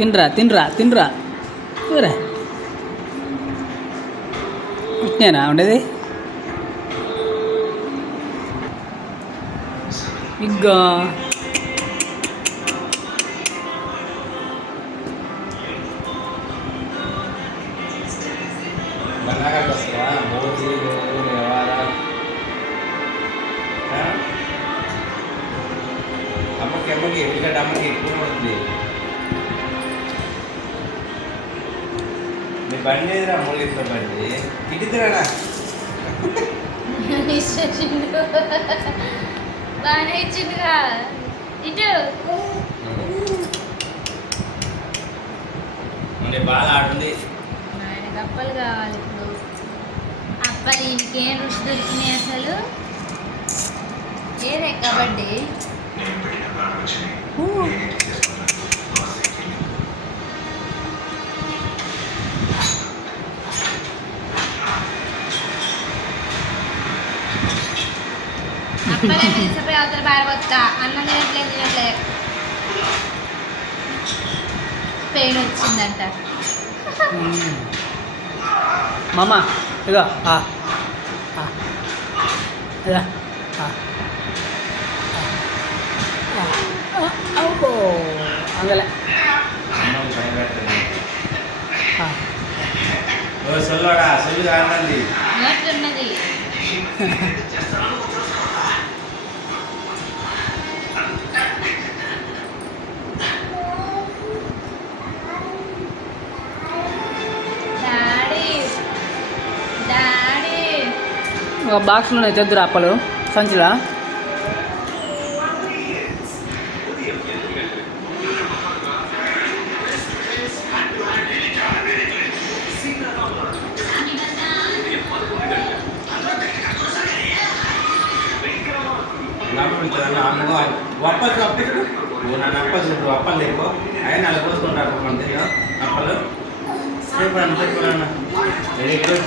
తినరా తినరా తినరా తినరా ఇట్నేనా ఉండేది ఇగ్గా అమ్మకి ఎందుకంటే అమ్మకి ఎక్కువ పడుతుంది నీ బండి ఏదిరా మూలితో బండి ఇటుదిరానా బాగానే ఇచ్చిండుగా ఇటు బాగా ఆడుంది ఆయనకు అప్పలు కావాలి ఇప్పుడు అప్పలు ఇంకేం రుచి దొరికినాయి అసలు ఏదే కబడ్డీ అప్పలే తెలిసిపోయి అవతల పారిపోతా అన్నం తినట్లే పెయిన్ వచ్చిందంట మామ ఇగో ఇదా అబ్బో అంగలే సొల్లోడా సొల్లు కాదండి నోట్లున్నది ఒక బాక్స్లో ఉన్నాయి తెద్దురా అప్పలు సంచిలా అప్పలు అప్పలు నన్ను అప్పలు అప్పలు లేకో ఆయన అలా కోసుకుంటారు అంతే అప్పలు చెప్పండి వెరీ గుడ్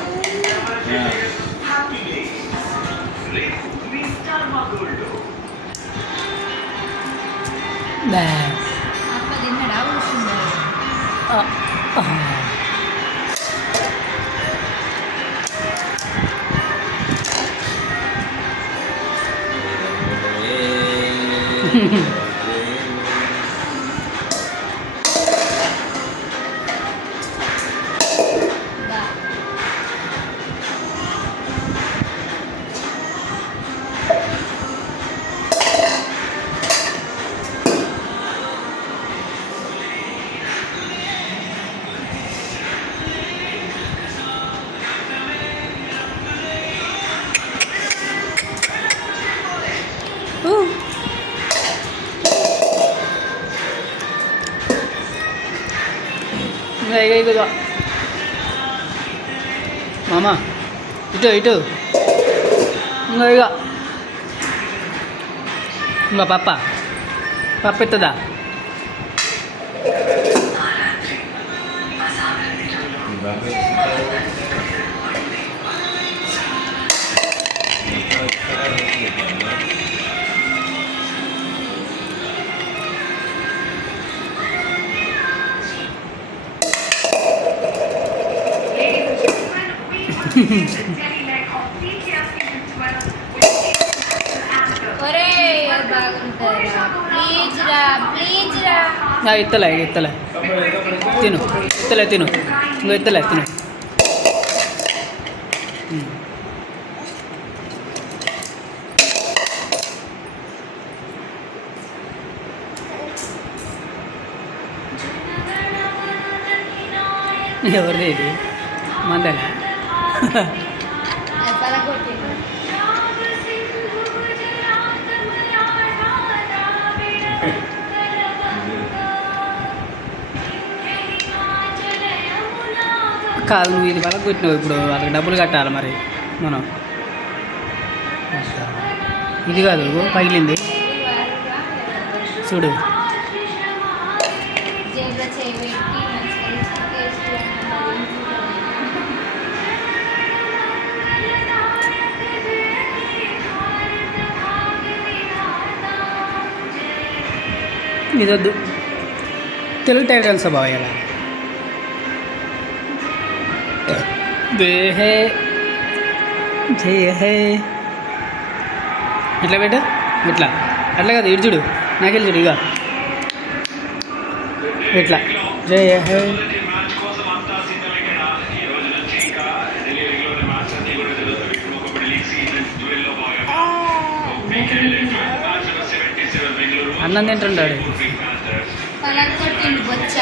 అప్ప తిన్నాడా కూర్చున్నాడు ఇగో మామ ఇటు ఇటు ఇగో ఇంకో పప్ప ఎత్తదా ఒరే బాగుంటుందిరా ప్లీజ్ రా ఎత్తలే తిను తిను ఇంకో ఎత్తలే తిను ఎవరిది ఇది మందనా కాదు నువ్వు ఇది వాళ్ళకి కొట్టినావు ఇప్పుడు వాళ్ళకి డబ్బులు కట్టాలి మరి మనం ఇది కాదు పగిలింది చూడు ఇదొద్దు తెలుగు టైటల్స్ బాగా ఇలా దేహే జయ హే ఎట్లా పెట్టు ఇట్లా అట్లా కదా ఇటు చూడు నాకెళ్ళి చూడు ఇక ఇట్లా జయ హే అన్నం తింటుంటాడు పలకొట్టిండు బొచ్చ